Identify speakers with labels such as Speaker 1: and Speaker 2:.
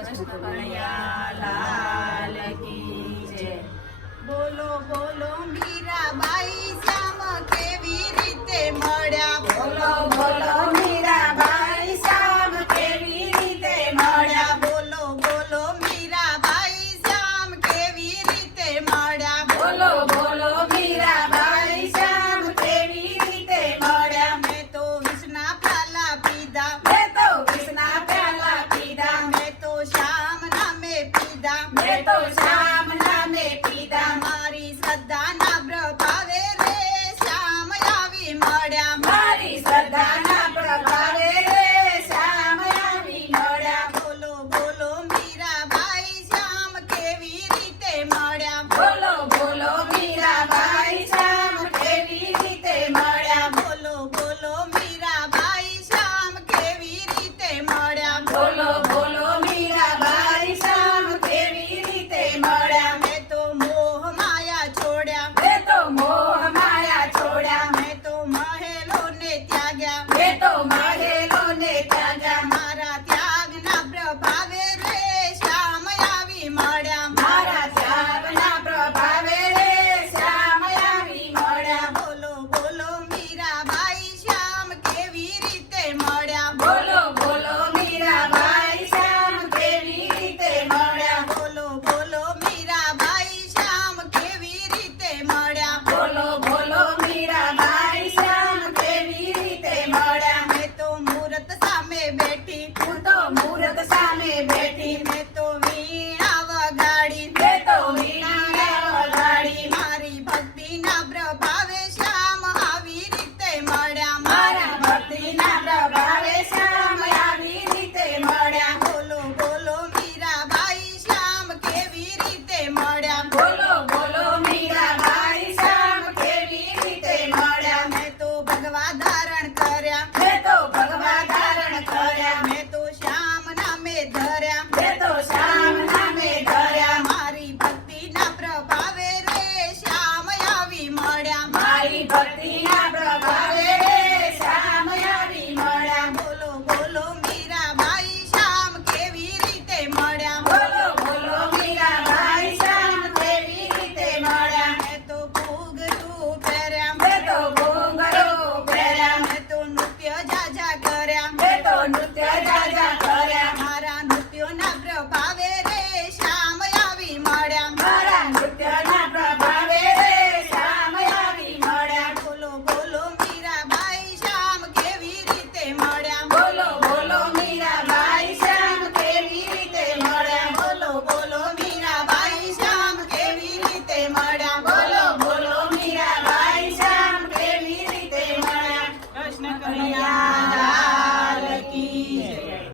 Speaker 1: કૃષ્ણ કનૈયા લાલ કી જય.
Speaker 2: બોલો બોલો મીર 没豆沙。
Speaker 1: હું તો મુહૂર્ત સામે બેઠી
Speaker 2: મેં